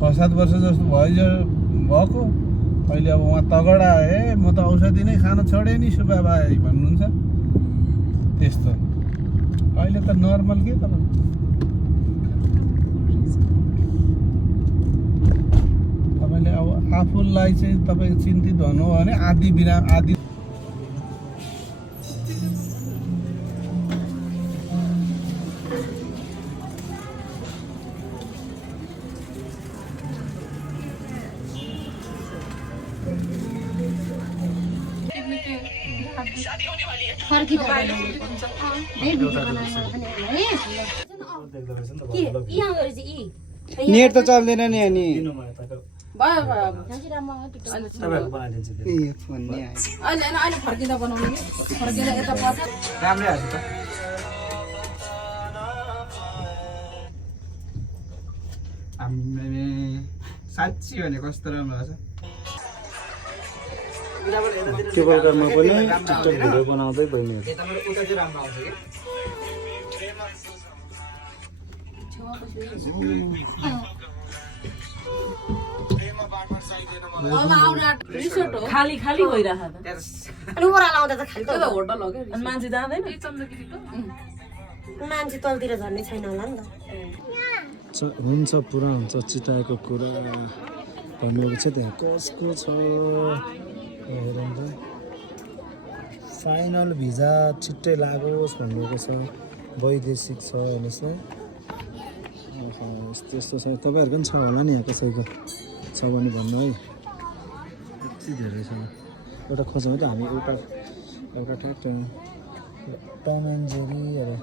6-7 वर्ष जस्तो भएको अहिले अब उहाँ तगडा आए म त औषधि नै खान छोडेँ नि सुब्बा भाइ भन्नुहुन्छ त्यस्तो अहिले त नर्मल के तपाईँले अब आफूलाई चाहिँ तपाईँ चिन्तित हुनु हो भने आदि नेट त चल्दैन नि अनि फर्किँदा बनाउने फर्किँदा यता पर्छ राम्रै हाल्छ त साँच्ची भने कस्तो राम्रो छ केबल कारमा पनि टिकटक भिडियो बनाउँदै बहिनीहरू खाली खाली भइरहेको अनि ओह्रालो आउँदा त खाली होटल हो क्या मान्छे जाँदैन मान्छे तलतिर झर्ने छैन होला नि त हुन्छ पुरा हुन्छ चिताएको कुरा भन्नुभएको छ त्यहाँ कसको छ हेरौँ त फाइनल भिजा छिट्टै लागोस् भन्नुभएको छ वैदेशिक छ हेर्नुहोस् है त्यस्तो छ तपाईँहरूको पनि छ होला नि यहाँ कसैको छ भने भन्नु है यति धेरै छ एउटा खोजौँ त हामी एउटा ठ्याक्क टम एन्ड जेरीहरू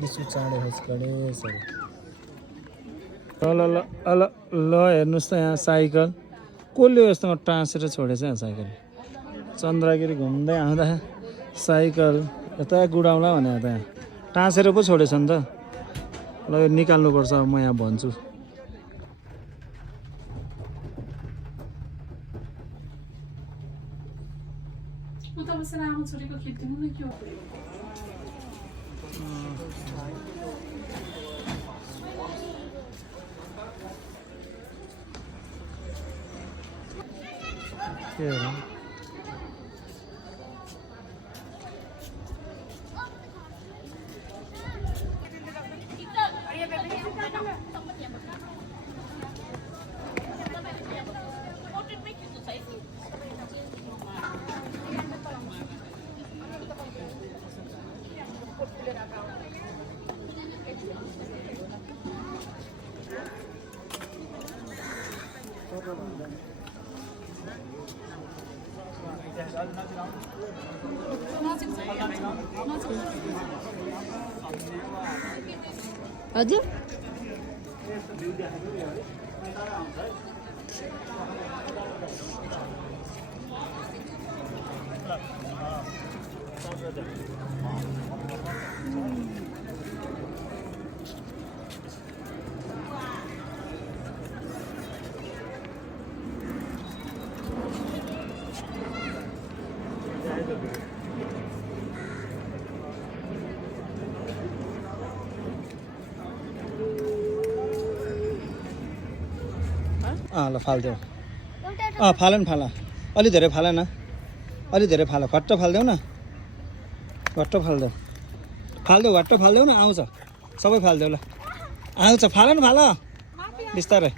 लिसु चाँडो खोज ल हेर्नुहोस् त यहाँ साइकल कसले यस्तोमा टाँसेर छोडेछ यहाँ साइकल चन्द्रगिरी घुम्दै आउँदा साइकल यता गुडाउला भने त यहाँ टाँसेर पो छोडेछ नि त ल यो निकाल्नुपर्छ अब म यहाँ भन्छु के हो हजुर ल फालिदेऊ फाल न फाला अलि धेरै फाल न अलि धेरै फाल घट्ट फालिदेऊ न घट्ट फालिदेऊ घट्ट फालिदेऊ न आउँछ सबै फालिदेऊ ल आउँछ फाल न फाल बिस्तारै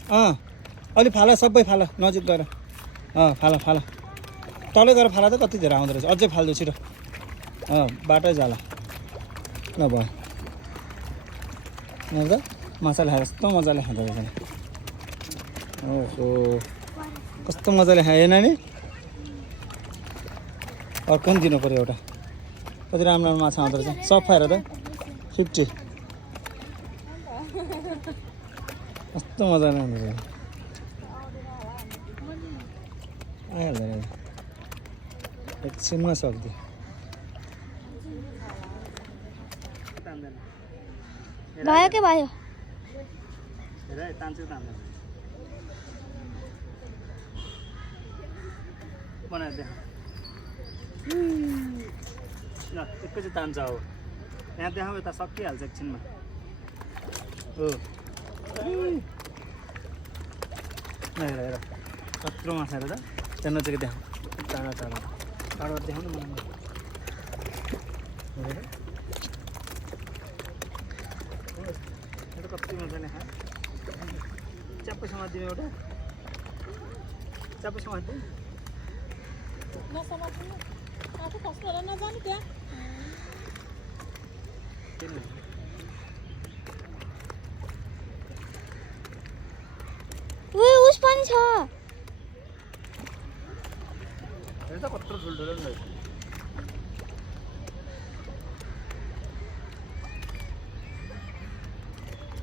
अलि फाल सबै फाल नजिक गएर फाल तलै गएर फाला त कति धेरै आउँदो रहेछ अझै फालिदेऊ छिटो बाटै जाला नभए त माछाले खाएर कस्तो मजाले खाँदो रहेछ ओहो कस्तो मजाले खाएन नि अर्को पनि दिनु पऱ्यो एउटा कति राम्रो माछा आउँदो रहेछ सफा हेर त 50 कस्तो मजाले आउँदो रहेछ आइहाल्दो रहेछ एकछिनमा सक्दियो भयो के भयो बनाएर देखा ल एकैचोटि तान्छ अब यहाँ देखाऊ यता सकिहाल्छ एकछिनमा हो हेर हेर कत्रो माछा हेर त त्यहाँ नजिकै देखाऊ टाढा टाढा टाढा देखाउनु मलाई हेर कति मजा नै खा च्याप्पै समात्दिनु एउटा च्याप्पै समात्दिनु उस पनि छ हेर त कत्रो ठुल्ठुलो नि रहेछ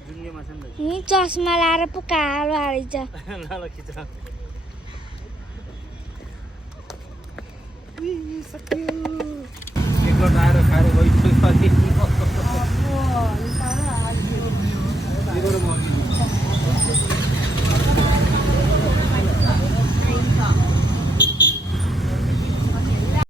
जुङ्गे माछा नि रहेछ नि चस्मा लाएर पो कालो हालेछ ल खिच एकलट आएर खाएर गइसक्यो